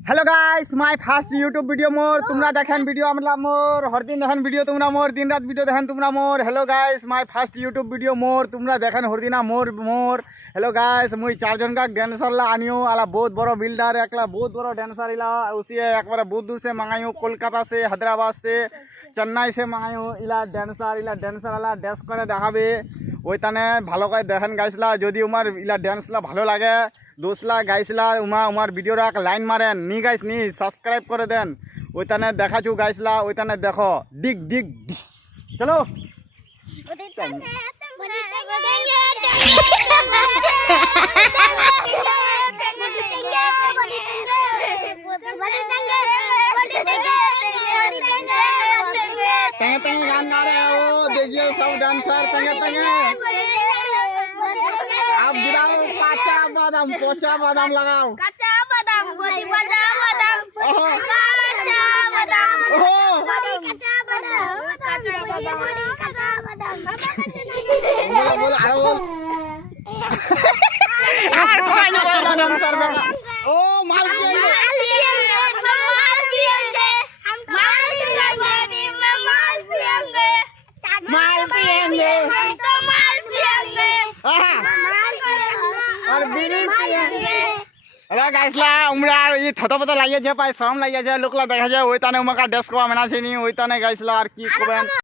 hello guys my first YouTube video मोर तुम्हारा देखें वीडियो मतलब मोर हर दिन देखें वीडियो तुम्हारा मोर दिन रात वीडियो देखें तुम्हारा मोर hello guys my first YouTube video मोर तुम्हारा देखें हर दिन मोर मोर हेलो गाइस मुई 4 जन का डांसर ला आनियो आला बहुत बड़ा बिल्डर एकला बहुत बड़ा डांसर इला उसी एक बार बहुत दूर से मंगायो कोलकाता से हैदराबाद से चेन्नई से मंगायो इला डांसर आला डांस करे देखाबे ওইখানে ভালো করে দেখেন গাইছিলা যদি উমার ইলা ডান্সলা ভালো লাগে দোসলা গাইছিলা উমার ভিডিওরা লাইন মারেন নি গাইস নি সাবস্ক্রাইব করে দেন ওইখানে দেখাচু গাইছিলা ওইখানে দেখো ডিগ ডিগ চলো तंगे तंगे गान गा रहे हो देखिए सब डांसर तंगे तंगे आप गिराओ काचा बादाम पोचा बादाम लगाओ काचा बादाम बोली बाजा बादाम काचा बादाम बोली काचा बादाम काचा बादाम काचा बादाम बोल यार कोई नहीं डांसर में ओ माल और बीड़ी पिएंगे अरे गाइसला उमरा ये थतपता लागिए जे पाय शरम लागिए जे लोकला দেখা যায় ওইতানে উমাকা ডেস্ক করা মেনা ছিনি ওইতানে গাইসলা আর কি করবেন